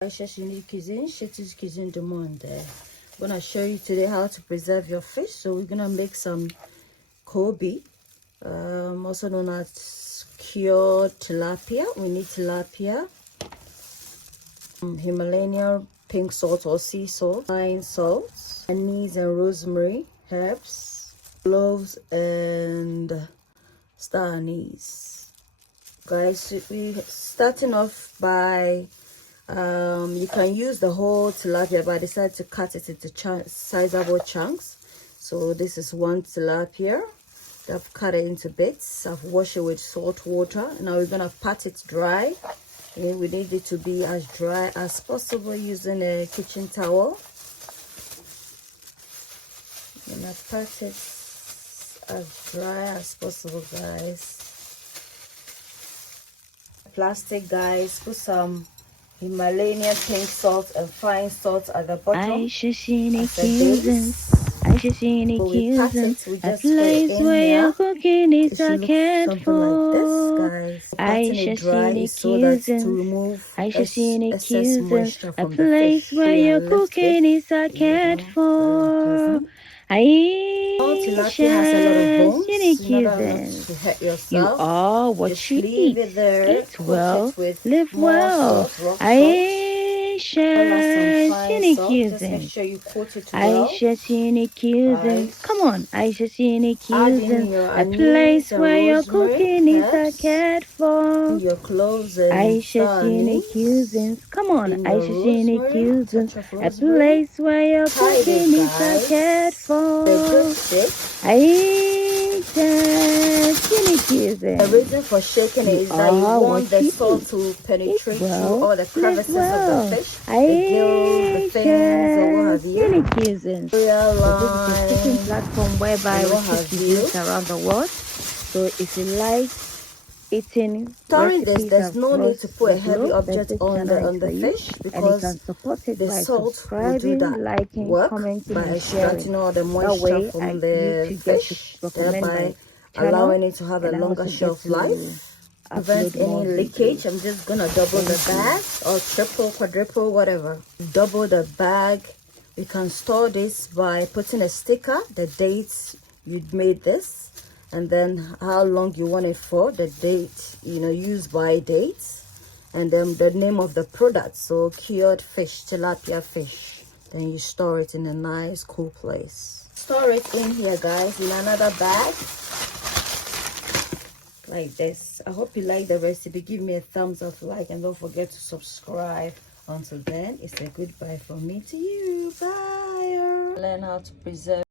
Ayesha's unique cuisine, Shetty's cuisine du monde. I'm gonna show you today how to preserve your fish. So we're gonna make some Koobi, also known as cured tilapia. We need tilapia, Himalayan pink salt or sea salt, fine salt, anise and rosemary, herbs, cloves and star anise. Guys, we starting off by you can use the whole tilapia, but I decided to cut it into sizable chunks. So this is one tilapia. I've cut it into bits. I've washed it with salt water. Now we're gonna pat it dry. Okay, we need it to be as dry as possible using a kitchen towel. I'm gonna pat it as dry as possible, guys. Plastic, guys. Put some Himalayan pink salt and fine salt at the bottom. Ayesha seen a cuisine. Ayesha seen a cuisine. A place where your cooking is a cat for. Ayesha seen a cuisine. Ayesha seen a cuisine. A place where your cooking is a cat for. Ayesha seen a cuisine. You are what you eat. Eat well, live well. Ayesha cuisine. Ayesha cuisine. Come on, Ayesha cuisine. A place where your cooking is a cat for. Your cloves and Ayesha cuisine. Come on, Ayesha cuisine. A place where your cooking is a cat for. Ayesha cuisine. The reason for shaking it is that you want the salt to penetrate through all the crevices of the fish, the gills, the fins, or what have you. This is a cooking platform whereby we cook cuisines around the world. So if you like eating storing this, there's no need to put a heavy object on the fish because the salt will do that work by extracting all the moisture from the fish, thereby allowing it to have a longer shelf life. Prevent any leakage. I'm just gonna double the bag, or triple, quadruple, whatever. Double the bag. You can store this by putting a sticker, the dates you made this, and then how long you want it for, the date, use by dates, and then the name of the product. So cured fish, tilapia fish. Then you store it in a nice cool place. Store it in here, guys, in another bag like this. I hope you like the recipe. Give me a thumbs up, like, and don't forget to subscribe. Until then, it's a goodbye from me to you. Bye. Learn how to preserve